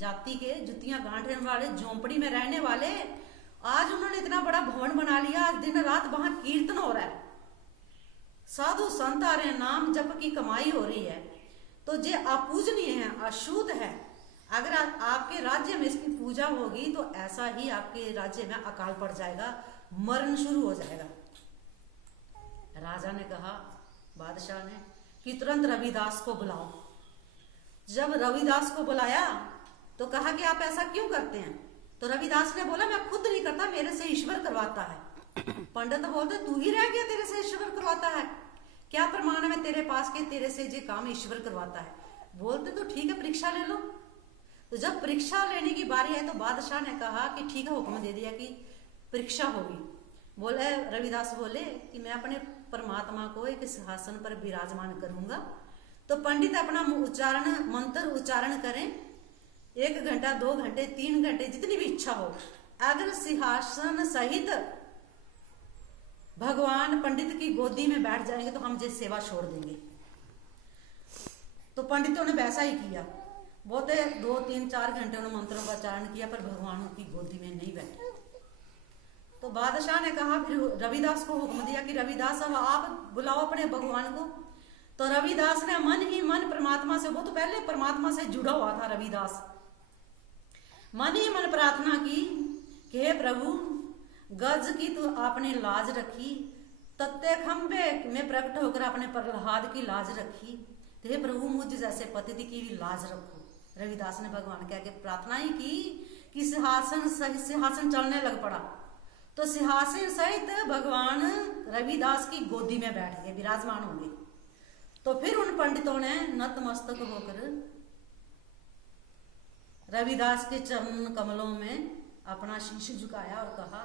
जाति के, जुतियां गांठने वाले, झोंपड़ी में रहने वाले, आज उन्होंने इतना बड़ा भवन बना लिया, आज दिन रात वहां कीर्तन हो रहा है, साधु संत आ रहे हैं, नाम जप की कमाई हो रही है। तो जे अपूजनीय है, अशुद्ध है, अगर आपके राज्य में इसकी पूजा होगी तो ऐसा ही आपके राज्य में अकाल पड़ जाएगा, मरण शुरू हो जाएगा। राजा ने कहा, बादशाह ने, कि तुरंत रविदास को बुलाओ। जब रविदास को बुलाया तो कहा कि आप ऐसा क्यों करते हैं? तो रविदास ने बोला, मैं खुद नहीं करता, मेरे से ईश्वर करवाता है। पंडित बोलते, तू ही रह गया, तेरे से ईश्वर करवाता है? क्या प्रमाण है तेरे पास के तेरे से जो काम ईश्वर करवाता है? बोलते तो ठीक है, परीक्षा ले लो। तो जब परीक्षा लेने की बारी आई तो बादशाह ने कहा कि ठीक है, हुक्म दे दिया कि परीक्षा होगी। बोले, रविदास बोले कि मैं अपने परमात्मा को एक सिंहासन पर विराजमान करूंगा। तो पंडित अपना उच्चारण, मंत्र उच्चारण करें, 1 घंटा, 2 घंटे, 3 घंटे, जितनी भी इच्छा हो। अगर सिंहासन सहित भगवान पंडित की गोदी में बैठ जाएंगे तो हम ये सेवा छोड़ देंगे। तो पंडितों ने वैसा ही किया। बोलते 2, 3, 4 घंटे उन्होंने मंत्रों का उच्चारण किया, पर भगवान की गोदी में नहीं बैठे। तो बादशाह ने कहा, फिर रविदास को हुक्म दिया कि रविदास, अब आप बुलाओ अपने भगवान को। तो रविदास ने मन ही मन परमात्मा से, वो तो पहले परमात्मा से जुड़ा हुआ था रविदास, मन ही मन प्रार्थना की कि हे प्रभु, गज की तो आपने लाज रखी, तत्ते खंबे में प्रकट होकर आपने प्रहलाद की लाज रखी, तो हे प्रभु मुझ जैसे पतिति की भी लाज रखो। रविदास ने भगवान कह के प्रार्थना ही की कि सिंहासन चलने लग पड़ा। तो सिंहासन सहित भगवान रविदास की गोदी में बैठ गए, विराजमान हो गए। तो फिर उन पंडितों ने नतमस्तक होकर रविदास के चरण कमलों में अपना शीश झुकाया और कहा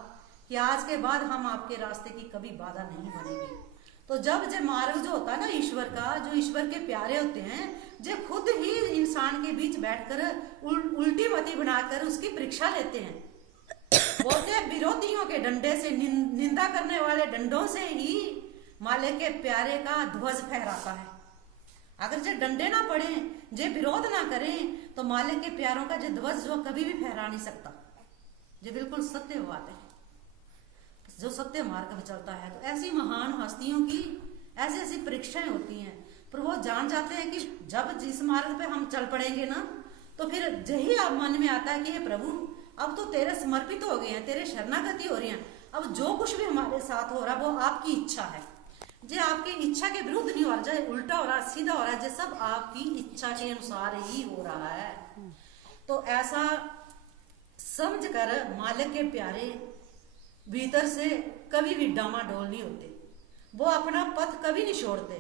कि आज के बाद हम आपके रास्ते की कभी बाधा नहीं बनेगी। तो जब मार्ग जो होता है ना ईश्वर का, जो ईश्वर के प्यारे होते हैं, जो खुद ही इंसान के बीच बैठकर उल्टी मति बनाकर उसकी परीक्षा लेते हैं। बोलते हैं विरोधियों के डंडे से, निंदा करने वाले डंडों से ही मालिक के प्यारे का ध्वज फहराता है। अगर जो डंडे ना पड़े, जो विरोध ना करें, तो मालिक के प्यारों का जो ध्वज जो कभी भी फहरा नहीं सकता। जो बिल्कुल सत्य बात है, जो सत्य मार्ग पर चलता है। तो ऐसी महान हस्तियों की ऐसी ऐसी परीक्षाएं होती हैं, पर वो जान जाते हैं कि जब जिस मार्ग पे हम चल पड़ेंगे ना, तो फिर यही अब मन में आता है कि हे प्रभु, अब तो तेरे समर्पित हो गए हैं, तेरे शरणागति हो रही है, अब जो कुछ भी हमारे साथ हो रहा है वो आपकी इच्छा है। जो आपकी इच्छा के विरुद्ध नहीं हो रहा, चाहे उल्टा हो रहा, सीधा हो रहा है, जो सब आपकी इच्छा के अनुसार ही हो रहा है। तो ऐसा समझ कर मालिक के प्यारे भीतर से कभी भी डामाडोल नहीं होते। वो अपना पथ कभी नहीं छोड़ते,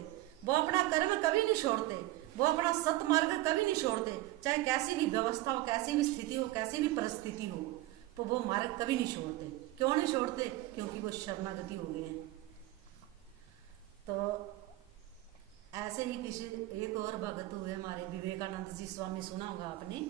वो अपना कर्म कभी नहीं छोड़ते, वो अपना सतमार्ग कभी नहीं छोड़ते। चाहे कैसी भी व्यवस्था हो, कैसी भी स्थिति हो, कैसी भी परिस्थिति हो, तो वो मार्ग कभी नहीं छोड़ते। क्यों नहीं छोड़ते? क्योंकि वो शरणागति हो गए हैं। तो ऐसे ही किसी एक और भगत हुए हमारे विवेकानंद जी स्वामी, सुना होगा आपने।